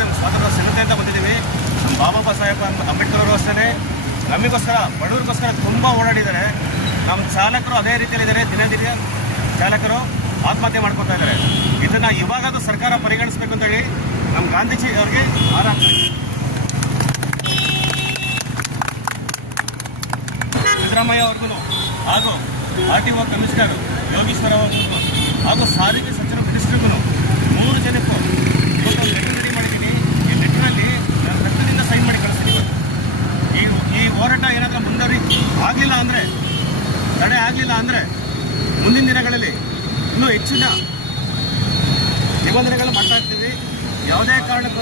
ನಮ್ಮ ಸ್ವಾತಂತ್ರ್ಯ ಸಿಗುತ್ತೆ ಅಂತ ಬಂದಿದ್ದೀವಿ. ನಮ್ಮ ಬಾಬಾ ಸಾಹೇಬ್ ಅಂಬೇಡ್ಕರ್ ಅವರು ಅಷ್ಟೇ ನಮಗೋಸ್ಕರ ಬಡವರಿಗೋಸ್ಕರ ತುಂಬ ಓಡಾಡಿದ್ದಾರೆ. ನಮ್ಮ ಚಾಲಕರು ಅದೇ ರೀತಿಯಲ್ಲಿದ್ದಾರೆ. ದಿನ ಚಾಲಕರು ಆತ್ಮಹತ್ಯೆ ಮಾಡ್ಕೊತಾ ಇದ್ದಾರೆ. ಇದನ್ನು ಇವಾಗಾದ್ರೂ ಸರ್ಕಾರ ಪರಿಗಣಿಸಬೇಕು ಅಂತೇಳಿ ನಮ್ಮ ಗಾಂಧೀಜಿ ಅವರಿಗೆ ಸಿದ್ದರಾಮಯ್ಯ ಅವ್ರಿಗೂ ಹಾಗೂ RTO ಕಮಿಷನರ್ ಯೋಗೀಶ್ವರ ಅವ್ರಿಗೂ ಹಾಗೂ ಸಾರಿಗೆ ಸಚಿವರು ಮಿನಿಸ್ಟ್ರಿಗೂ 3 ಜನಕ್ಕೂ ಇವತ್ತು ಲೆಟರ್ ರೆಡಿ ಮಾಡಿದ್ದೀನಿ. ಈ ಲೆಟರಲ್ಲಿ ನಾನು ರಕ್ತದಿಂದ ಸೈನ್ ಮಾಡಿ ಕಳಿಸ್ತೀನಿ. ಈ ಹೋರಾಟ ಏನಾದರೂ ಆಗಲಿಲ್ಲ ಅಂದರೆ ತಡೆ ಆಗಲಿಲ್ಲ ಅಂದರೆ ಮುಂದಿನ ದಿನಗಳಲ್ಲಿ ಇನ್ನೂ ಹೆಚ್ಚಿನ ನಿಬಂಧನೆಗಳು ಮಾಡ್ತಾ ಇರ್ತೀವಿ. ಯಾವುದೇ ಕಾರಣಕ್ಕೂ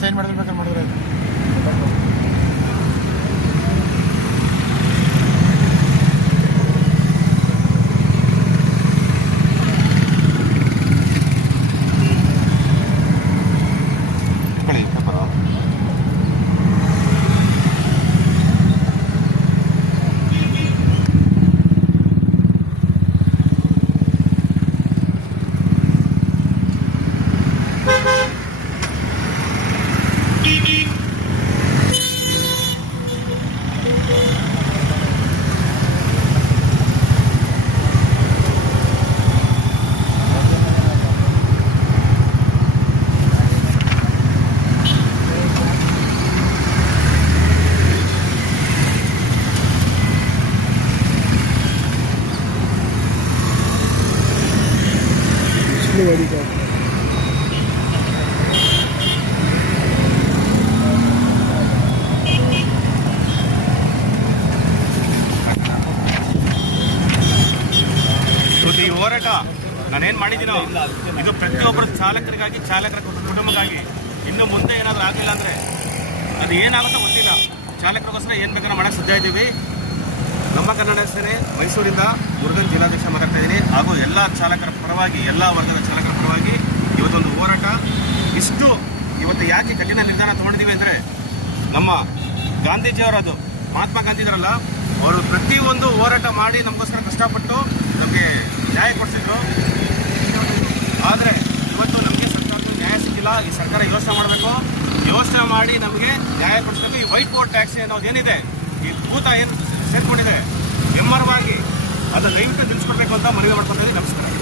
ಸೈನ್ ಮಾಡಿದ್ರೆ ಮಾಡಿದ್ರೆ ಈ ಹೋರಾಟ ನಾನೇನು ಮಾಡಿದ್ದೀನೋ ಇದು ಪ್ರತಿಯೊಬ್ಬರ ಚಾಲಕರಿಗಾಗಿ, ಚಾಲಕರ ಕುಟುಂಬಕ್ಕಾಗಿ. ಇನ್ನು ಮುಂದೆ ಏನಾದರೂ ಆಗಲಿಲ್ಲ ಅಂದರೆ ಅದು ಏನಾಗುತ್ತೋ ಗೊತ್ತಿಲ್ಲ. ಚಾಲಕರಿಗೋಸ್ಕರ ಏನು ಬೇಕಾದ್ರೂ ಮಾಡೋಕ್ಕೆ ಸಿದ್ಧ ಇದ್ದೀವಿ. ನಮ್ಮ ಕನ್ನಡ ಸೇನೆ ಮೈಸೂರಿಂದ ಮುರುಗನ್ ಜಿಲ್ಲಾಧ್ಯಕ್ಷ ಮಾತಾಡ್ತಾ ಇದ್ದೀನಿ. ಹಾಗೂ ಎಲ್ಲ ಚಾಲಕರ ಪರವಾಗಿ, ಎಲ್ಲ ವರ್ಗದ ಚಾಲಕರ ಪರವಾಗಿ ಇವತ್ತೊಂದು ಹೋರಾಟ. ಇವತ್ತು ಯಾಕೆ ಕಠಿಣ ನಿರ್ಧಾರ ತೊಗೊಂಡಿದ್ದೀವಿ ಅಂದರೆ ನಮ್ಮ ಗಾಂಧೀಜಿಯವರದು ಮಹಾತ್ಮ ಗಾಂಧಿಯವರಲ್ಲ, ಅವರು ಪ್ರತಿಯೊಂದು ಹೋರಾಟ ಮಾಡಿ ನಮಗೋಸ್ಕರ ಕಷ್ಟಪಟ್ಟು ನಮಗೆ ನ್ಯಾಯ ಕೊಡಿಸಿದ್ರು. ಆದರೆ ಇವತ್ತು ನಮಗೆ ಸರ್ಕಾರದ ನ್ಯಾಯ ಸಿಕ್ಕಿಲ್ಲ. ಈ ಸರ್ಕಾರ ಯೋಚನೆ ಮಾಡಬೇಕು, ಯೋಚನೆ ಮಾಡಿ ನಮಗೆ ನ್ಯಾಯ ಕೊಡಿಸಬೇಕು. ಈ ವೈಟ್ ಬೋರ್ಡ್ ಟ್ಯಾಕ್ಸ್ ಅನ್ನೋದೇನಿದೆ, ಈ ಭೂತ ಏನು ಸೇರ್ಕೊಂಡಿದೆ ಎಮ್ಮರವಾಗಿ, ಅದು ದಯವಿಟ್ಟು ನಿಲ್ಲಿಸ್ಕೊಡ್ಬೇಕು ಅಂತ ಮನವಿ ಮಾಡ್ಕೊಳ್ತೀವಿ. ನಮಸ್ಕಾರ.